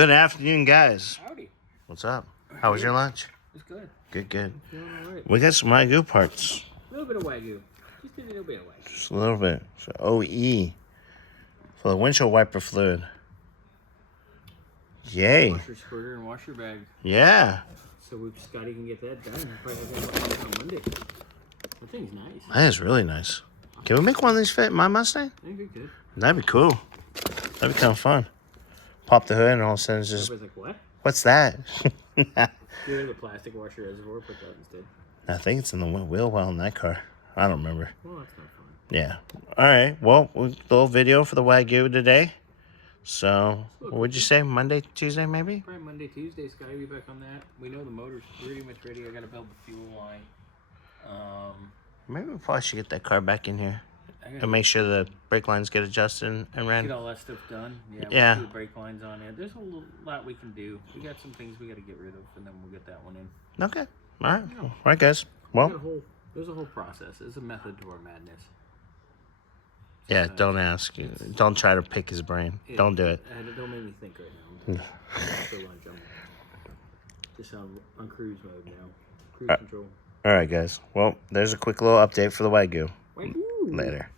Good afternoon, guys. Howdy. What's up? How was your lunch? It's good. Good. I'm feeling all right. We got some Wagyu parts. A little bit of Wagyu. Just a little bit of Wagyu. Just a little bit. So OE for the windshield wiper fluid. Yay. Wash your squirter and wash your bag. Yeah. So Scotty can get that done. Probably have that on Monday. That thing's nice. That is really nice. Can we make one of these fit my Mustang? I think you're good. That'd be cool. That'd be kind of fun. Pop the hood and all of a sudden it's just... Everybody's like, what? What's that? Get rid of the plastic washer reservoir. Put that instead. I think it's in the wheel well in that car. I don't remember. Well, that's not fun. Yeah. All right. Well, a little video for the Wagyu today. So, what'd you say? Monday, Tuesday, maybe? Probably Monday, Tuesday. Scotty will be back on that. We know the motor's pretty much ready. I got to build the fuel line. Maybe we probably should get that car back in here and make sure the brake lines get adjusted and ran. Get all that stuff done. Yeah. We'll do the brake lines on it. There's a lot we can do. We got some things we got to get rid of, and then we'll get that one in. Okay. All right. All right, guys. Well, there's a whole process. There's a method to our madness. Yeah, don't ask. Don't try to pick his brain. Yeah, don't do it. Don't make me think right now. For lunch, I'm just on cruise mode now. Cruise control. All right, guys. Well, there's a quick little update for the Wagyu. Later.